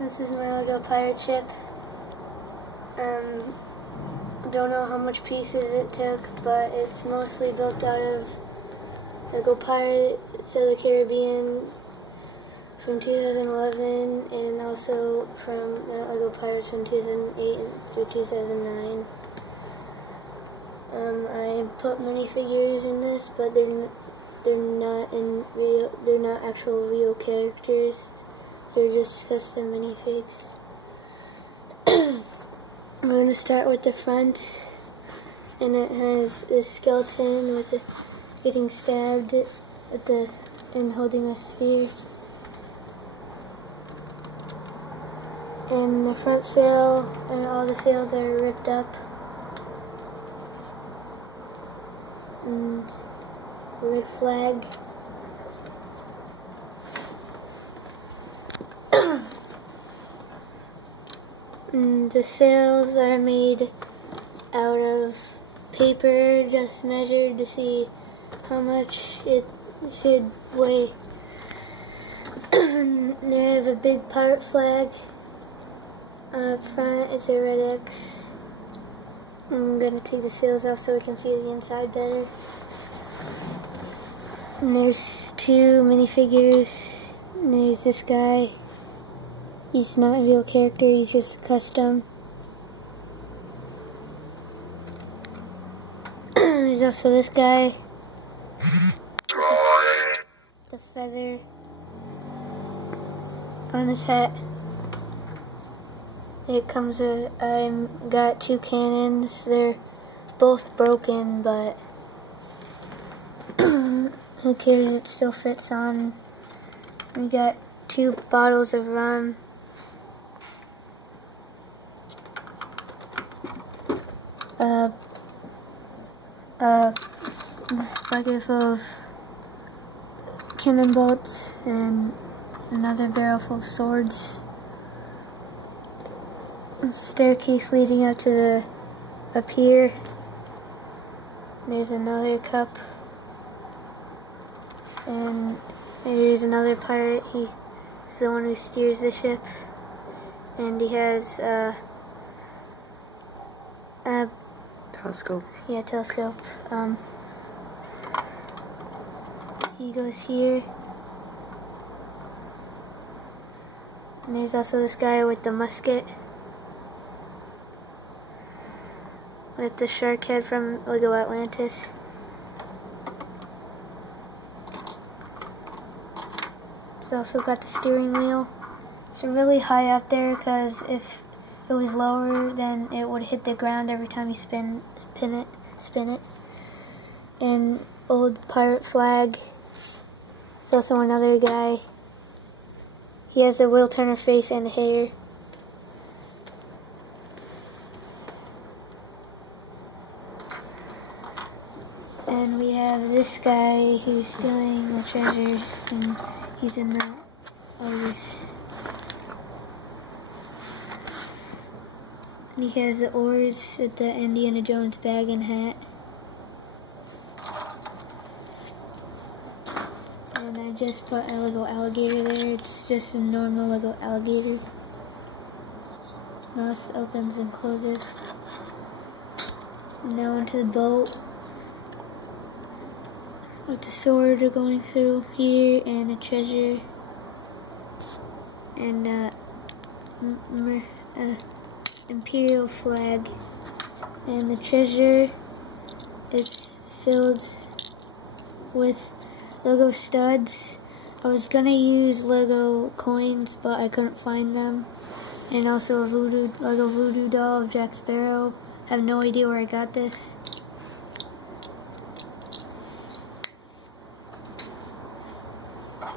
This is my Lego pirate ship. Don't know how much pieces it took, but it's mostly built out of Lego Pirates of the Caribbean from 2011 and also from Lego Pirates from 2008 through 2009. I put minifigures in this, but they're not actual real characters. They're just custom minifigs. I'm going to start with the front, and it has a skeleton with getting stabbed and holding a spear. And the front sail and all the sails are ripped up. And the red flag. And the sails are made out of paper, just measured to see how much it should weigh. They have a big pirate flag. Up front, it's a red X. I'm going to take the sails off so we can see the inside better. And there's two minifigures. And there's this guy. He's not a real character, he's just a custom. There's also this guy. The feather on his hat. It comes with, I got two cannons. They're both broken, but who cares, it still fits on. We got 2 bottles of rum. A bucket full of cannon bolts and another barrel full of swords. A staircase leading up to up here. There's another cup. And there's another pirate. He's the one who steers the ship. And he has a telescope. Yeah, telescope. He goes here. And there's also this guy with the musket. With the shark head from Lego Atlantis. It's also got the steering wheel. It's really high up there because if it was lower, then it would hit the ground every time you spin it. And old pirate flag. There's also another guy. He has the Will Turner face and the hair. And we have this guy who's stealing the treasure, and he's in all this. And he has the oars with the Indiana Jones bag and hat. And I just put a Lego alligator there. It's just a normal Lego alligator. Mouth opens and closes. And now onto the boat. With the sword going through here, and a treasure, and imperial flag. And the treasure is filled with Lego studs. I was gonna use Lego coins, but I couldn't find them. And also a Lego voodoo doll of Jack Sparrow. I have no idea where I got this.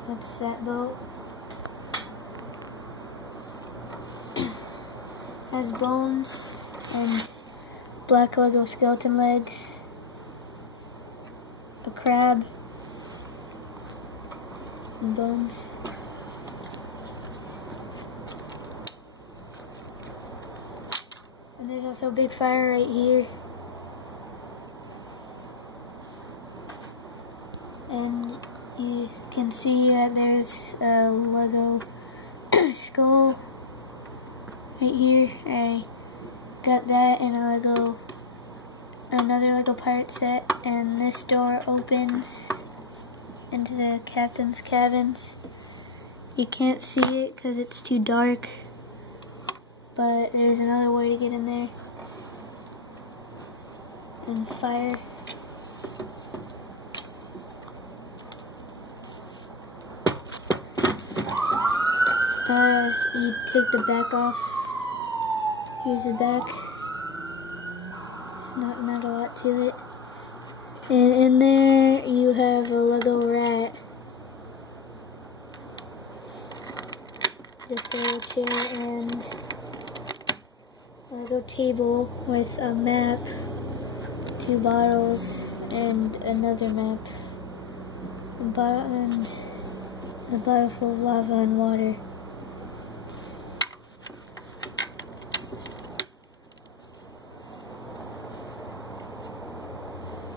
That's that boat. Has bones and black Lego skeleton legs. A crab. And bones. And there's also a big fire right here. And you can see that there's a Lego skull right here. I got that in another Lego pirate set, and this door opens into the captain's cabins. You can't see it because it's too dark, but there's another way to get in there. And fire. You take the back off. Here's the back. It's not a lot to it. And in there you have a Lego rat. Just a little chair and a Lego table with a map, 2 bottles, and another map. A bottle full of lava and water.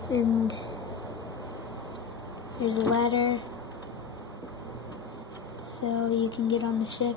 And there's a ladder so you can get on the ship.